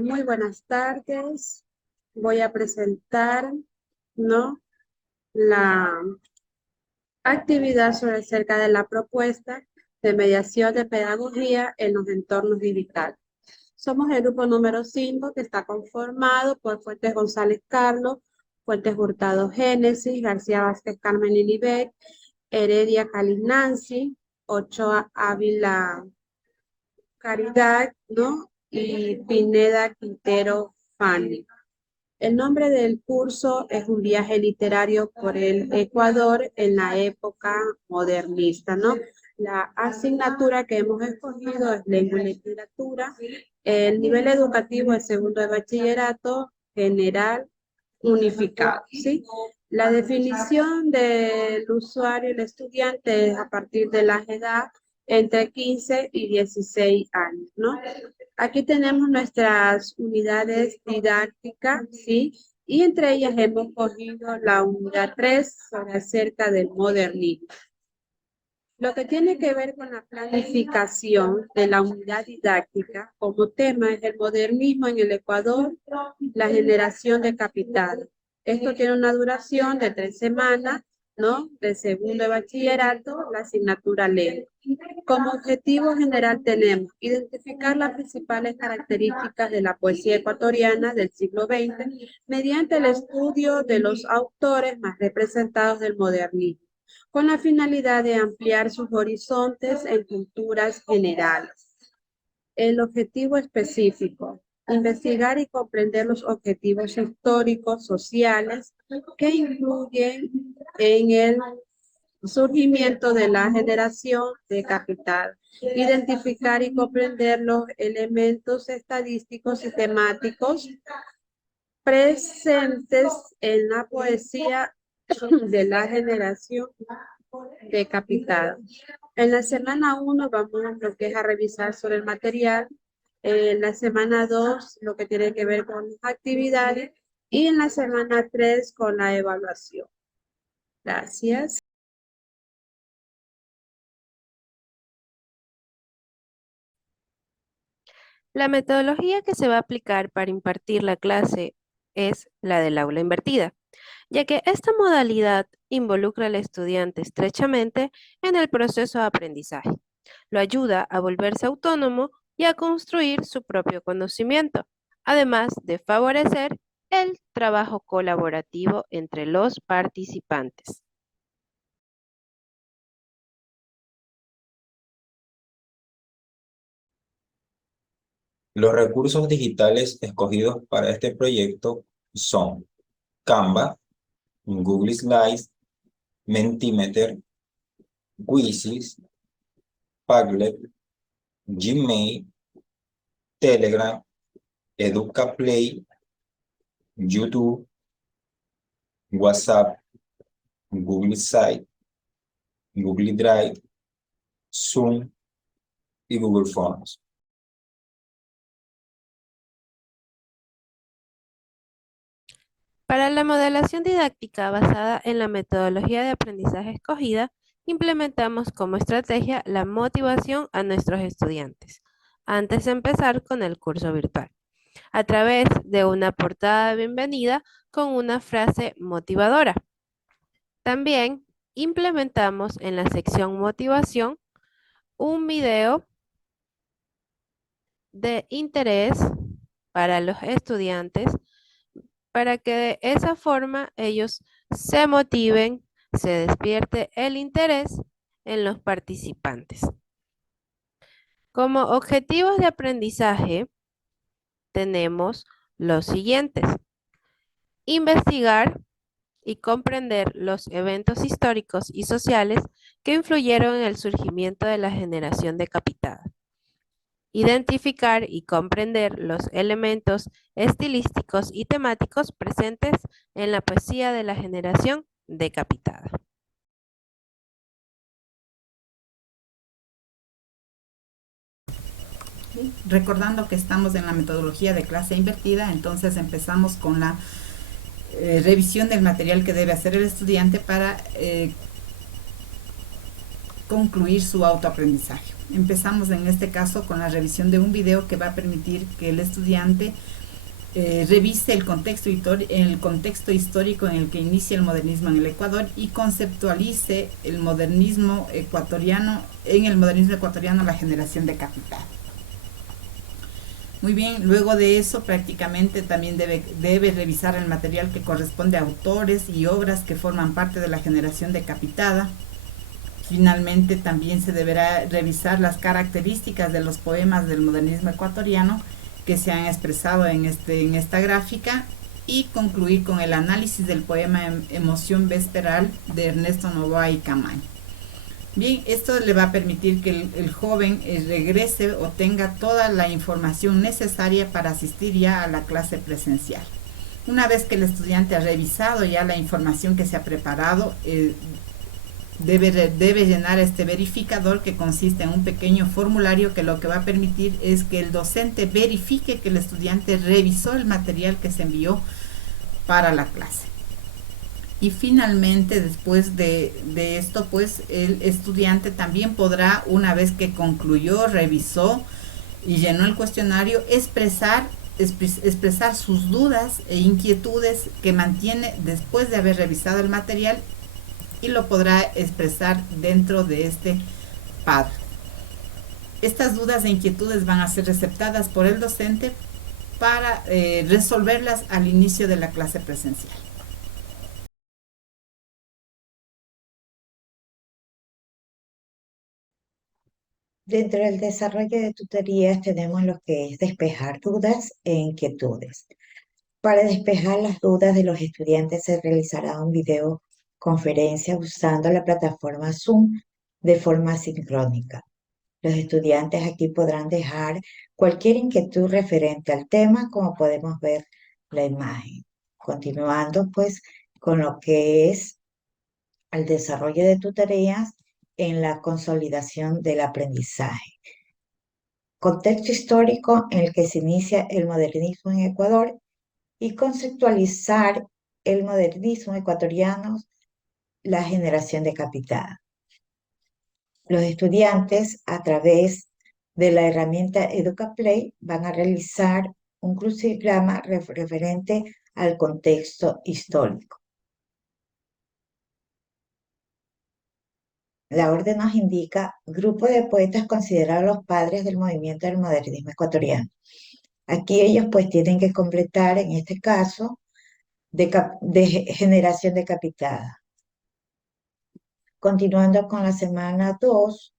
Muy buenas tardes. Voy a presentar, ¿no?, la actividad sobre acerca de la propuesta de mediación de pedagogía en los entornos digitales. Somos el grupo número 5 que está conformado por Fuentes González Carlos, Fuentes Hurtado Génesis, García Vázquez Carmen Lilibet, Heredia Calis Nancy, Ochoa Ávila Caridad, ¿no?, y Pineda Quintero Fanny. El nombre del curso es un viaje literario por el Ecuador en la época modernista, ¿no? La asignatura que hemos escogido es lengua y literatura. El nivel educativo es segundo de bachillerato general unificado, ¿sí? La definición del usuario y el estudiante es a partir de la edad entre 15 y 16 años, ¿no? Aquí tenemos nuestras unidades didácticas, ¿sí? Y entre ellas hemos cogido la unidad 3 sobre acerca del modernismo. Lo que tiene que ver con la planificación de la unidad didáctica como tema es el modernismo en el Ecuador, la generación de capital. Esto tiene una duración de 3 semanas, ¿no? De segundo de bachillerato, la asignatura lengua. Como objetivo general tenemos identificar las principales características de la poesía ecuatoriana del siglo XX mediante el estudio de los autores más representados del modernismo, con la finalidad de ampliar sus horizontes en culturas generales. El objetivo específico: investigar y comprender los objetivos históricos, sociales que influyen en el surgimiento de la generación de capital. Identificar y comprender los elementos estadísticos y temáticos presentes en la poesía de la generación de capital. En la semana 1 vamos a lo que es a revisar sobre el material. En la semana 2 lo que tiene que ver con las actividades y en la semana 3 con la evaluación. Gracias. La metodología que se va a aplicar para impartir la clase es la del aula invertida, ya que esta modalidad involucra al estudiante estrechamente en el proceso de aprendizaje. Lo ayuda a volverse autónomo y a construir su propio conocimiento, además de favorecer el trabajo colaborativo entre los participantes. Los recursos digitales escogidos para este proyecto son Canva, Google Slides, Mentimeter, Quizzes, Padlet, Gmail, Telegram, EducaPlay, YouTube, WhatsApp, Google Site, Google Drive, Zoom y Google Forms. Para la modelación didáctica basada en la metodología de aprendizaje escogida, implementamos como estrategia la motivación a nuestros estudiantes, antes de empezar con el curso virtual, a través de una portada de bienvenida con una frase motivadora. También implementamos en la sección motivación un video de interés para los estudiantes para que de esa forma ellos se motiven, se despierte el interés en los participantes. Como objetivos de aprendizaje tenemos los siguientes: investigar y comprender los eventos históricos y sociales que influyeron en el surgimiento de la generación decapitada. Identificar y comprender los elementos estilísticos y temáticos presentes en la poesía de la generación decapitada. Recordando que estamos en la metodología de clase invertida, entonces empezamos con la revisión del material que debe hacer el estudiante para concluir su autoaprendizaje. Empezamos en este caso con la revisión de un video que va a permitir que el estudiante revise el contexto histórico en el que inicia el modernismo en el Ecuador y conceptualice el modernismo ecuatoriano, la generación de capital. Muy bien, luego de eso prácticamente también debe revisar el material que corresponde a autores y obras que forman parte de la generación decapitada. Finalmente también se deberá revisar las características de los poemas del modernismo ecuatoriano que se han expresado en esta gráfica y concluir con el análisis del poema Emoción Vesperal de Ernesto Noboa y Camaño. Bien, esto le va a permitir que el joven regrese o tenga toda la información necesaria para asistir ya a la clase presencial. Una vez que el estudiante ha revisado ya la información que se ha preparado, debe llenar este verificador que consiste en un pequeño formulario que lo que va a permitir es que el docente verifique que el estudiante revisó el material que se envió para la clase. Y finalmente, después de esto, pues el estudiante también podrá, una vez que concluyó, revisó y llenó el cuestionario, expresar sus dudas e inquietudes que mantiene después de haber revisado el material y lo podrá expresar dentro de este Padlet. Estas dudas e inquietudes van a ser receptadas por el docente para resolverlas al inicio de la clase presencial. Dentro del desarrollo de tutorías tenemos lo que es despejar dudas e inquietudes. Para despejar las dudas de los estudiantes se realizará un videoconferencia usando la plataforma Zoom de forma sincrónica. Los estudiantes aquí podrán dejar cualquier inquietud referente al tema, como podemos ver la imagen. Continuando pues con lo que es el desarrollo de tutorías en la consolidación del aprendizaje. Contexto histórico en el que se inicia el modernismo en Ecuador y conceptualizar el modernismo ecuatoriano, la generación decapitada. Los estudiantes, a través de la herramienta EducaPlay, van a realizar un crucigrama referente al contexto histórico. La orden nos indica grupo de poetas considerados los padres del movimiento del modernismo ecuatoriano. Aquí ellos pues tienen que completar, en este caso, de generación decapitada. Continuando con la semana 2,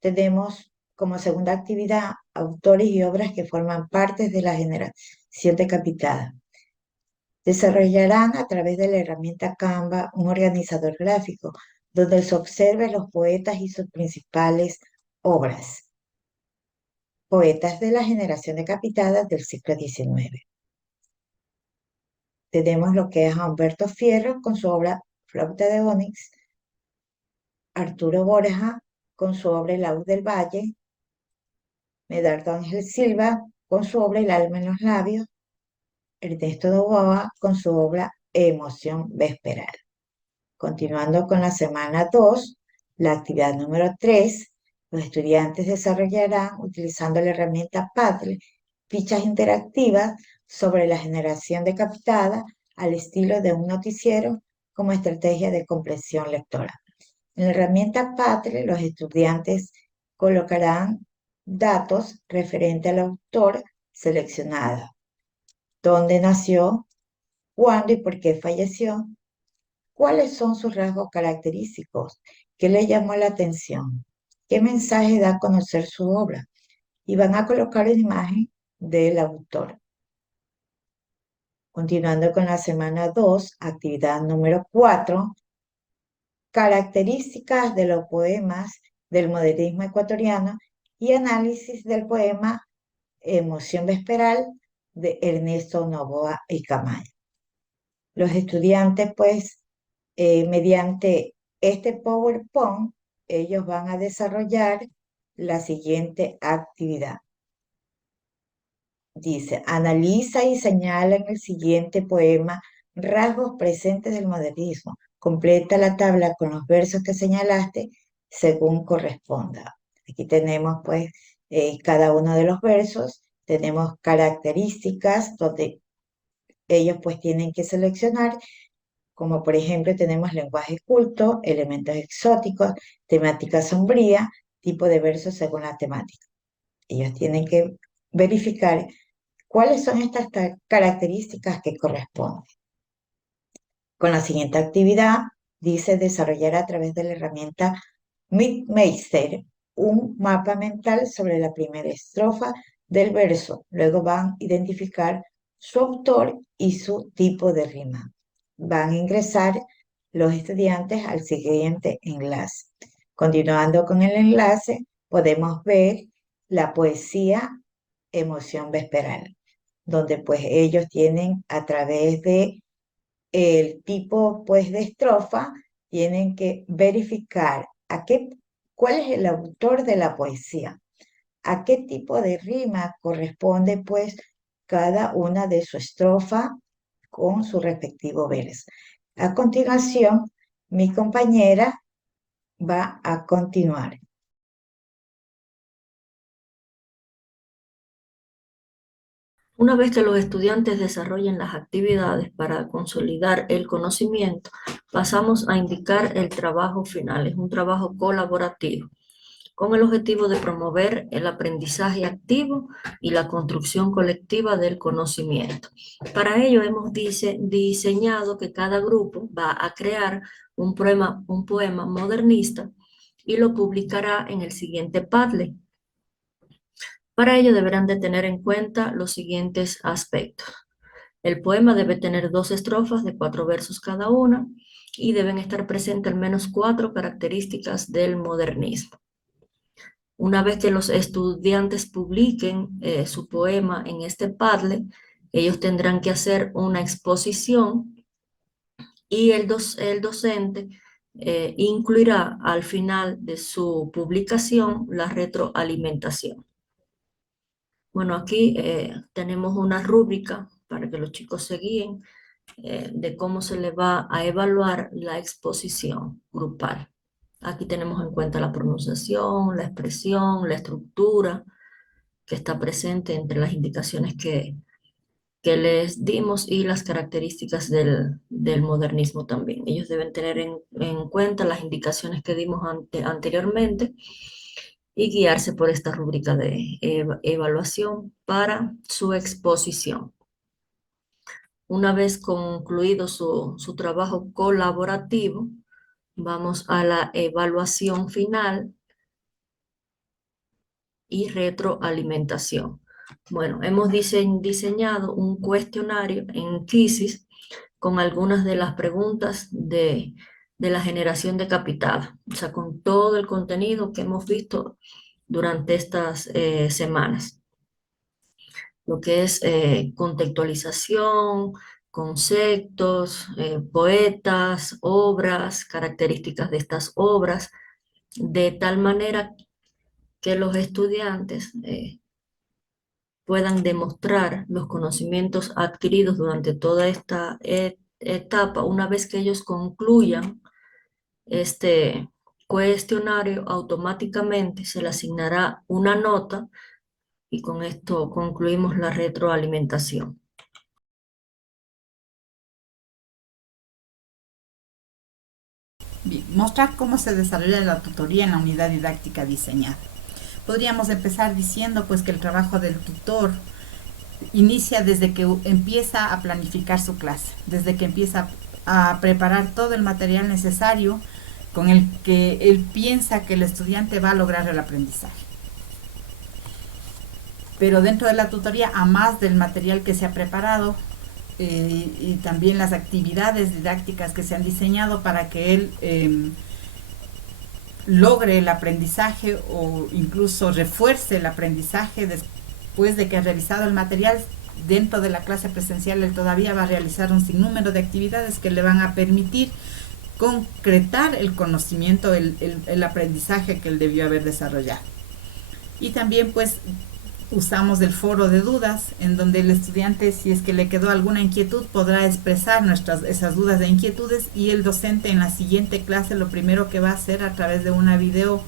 tenemos como segunda actividad autores y obras que forman parte de la generación decapitada. Desarrollarán a través de la herramienta Canva un organizador gráfico donde se observen los poetas y sus principales obras. Poetas de la generación decapitada del siglo XIX. Tenemos lo que es a Humberto Fierro con su obra Flauta de Onix, Arturo Borja con su obra El Laúd del Valle, Medardo Ángel Silva con su obra El alma en los labios, Ernesto Noboa con su obra Emoción Vesperal. Continuando con la semana 2, la actividad número 3, los estudiantes desarrollarán, utilizando la herramienta Padlet, fichas interactivas sobre la generación decapitada al estilo de un noticiero como estrategia de comprensión lectora. En la herramienta Padlet, los estudiantes colocarán datos referentes al autor seleccionado, dónde nació, cuándo y por qué falleció, cuáles son sus rasgos característicos, qué le llamó la atención, qué mensaje da a conocer su obra, y van a colocar una imagen del autor. Continuando con la semana 2, actividad número 4, características de los poemas del modernismo ecuatoriano y análisis del poema Emoción Vesperal de Ernesto Noboa y Camaño. Los estudiantes, pues, mediante este PowerPoint, ellos van a desarrollar la siguiente actividad. Dice, analiza y señala en el siguiente poema rasgos presentes del modernismo. Completa la tabla con los versos que señalaste según corresponda. Aquí tenemos pues cada uno de los versos, tenemos características donde ellos pues tienen que seleccionar, como por ejemplo tenemos lenguaje culto, elementos exóticos, temática sombría, tipo de verso según la temática. Ellos tienen que verificar cuáles son estas características que corresponden. Con la siguiente actividad, dice desarrollar a través de la herramienta MITMeister un mapa mental sobre la primera estrofa del verso. Luego van a identificar su autor y su tipo de rima. Van a ingresar los estudiantes al siguiente enlace. Continuando con el enlace, podemos ver la poesía Emoción Vesperal, donde pues ellos tienen a través de el tipo pues de estrofa, tienen que verificar cuál es el autor de la poesía, a qué tipo de rima corresponde pues cada una de su estrofa con su respectivo verso. A continuación, mi compañera va a continuar. Una vez que los estudiantes desarrollen las actividades para consolidar el conocimiento, pasamos a indicar el trabajo final. Es un trabajo colaborativo con el objetivo de promover el aprendizaje activo y la construcción colectiva del conocimiento. Para ello hemos diseñado que cada grupo va a crear un poema modernista y lo publicará en el siguiente Padlet. Para ello deberán de tener en cuenta los siguientes aspectos. El poema debe tener 2 estrofas de 4 versos cada una y deben estar presentes al menos 4 características del modernismo. Una vez que los estudiantes publiquen su poema en este Padlet, ellos tendrán que hacer una exposición y el docente incluirá al final de su publicación la retroalimentación. Bueno, aquí tenemos una rúbrica para que los chicos se guíen de cómo se le va a evaluar la exposición grupal. Aquí tenemos en cuenta la pronunciación, la expresión, la estructura que está presente entre las indicaciones que les dimos y las características del modernismo también. Ellos deben tener en cuenta las indicaciones que dimos anteriormente y guiarse por esta rúbrica de evaluación para su exposición. Una vez concluido su trabajo colaborativo, vamos a la evaluación final y retroalimentación. Bueno, hemos diseñado un cuestionario en Quizzes con algunas de las preguntas de la generación decapitada, o sea, con todo el contenido que hemos visto durante estas semanas. Lo que es contextualización, conceptos, poetas, obras, características de estas obras, de tal manera que los estudiantes puedan demostrar los conocimientos adquiridos durante toda esta etapa. Una vez que ellos concluyan este cuestionario, automáticamente se le asignará una nota y con esto concluimos la retroalimentación. Bien, mostrar cómo se desarrolla la tutoría en la unidad didáctica diseñada. Podríamos empezar diciendo pues que el trabajo del tutor inicia desde que empieza a planificar su clase, desde que empieza a preparar todo el material necesario con el que él piensa que el estudiante va a lograr el aprendizaje. Pero dentro de la tutoría, a más del material que se ha preparado y también las actividades didácticas que se han diseñado para que él logre el aprendizaje o incluso refuerce el aprendizaje después de que ha realizado el material, dentro de la clase presencial él todavía va a realizar un sinnúmero de actividades que le van a permitir concretar el conocimiento, el aprendizaje que él debió haber desarrollado. Y también pues usamos el foro de dudas, en donde el estudiante, si es que le quedó alguna inquietud, podrá expresar esas dudas e inquietudes, y el docente en la siguiente clase lo primero que va a hacer a través de una video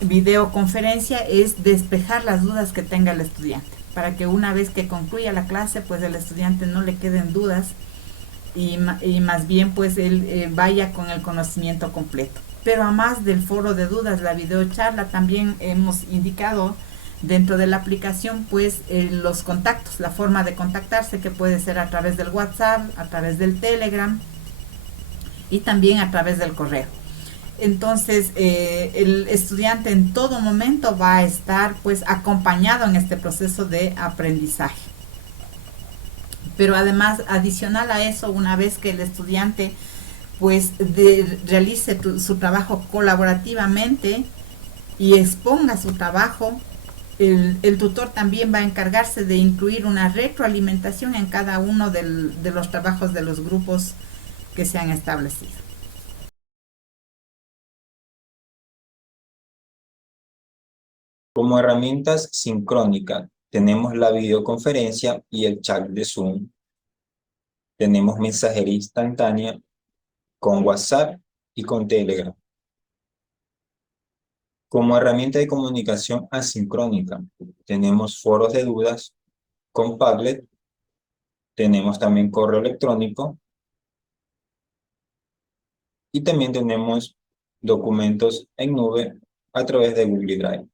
videoconferencia es despejar las dudas que tenga el estudiante, para que una vez que concluya la clase, pues el estudiante no le queden dudas y más bien pues él vaya con el conocimiento completo. Pero además del foro de dudas, la videocharla, también hemos indicado dentro de la aplicación pues los contactos, la forma de contactarse, que puede ser a través del WhatsApp, a través del Telegram y también a través del correo. Entonces el estudiante en todo momento va a estar pues acompañado en este proceso de aprendizaje. Pero además, adicional a eso, una vez que el estudiante pues realice su trabajo colaborativamente y exponga su trabajo, el tutor también va a encargarse de incluir una retroalimentación en cada uno de los trabajos de los grupos que se han establecido. Como herramientas sincrónicas, tenemos la videoconferencia y el chat de Zoom. Tenemos mensajería instantánea con WhatsApp y con Telegram. Como herramienta de comunicación asincrónica, tenemos foros de dudas con Padlet, tenemos también correo electrónico y también tenemos documentos en nube a través de Google Drive.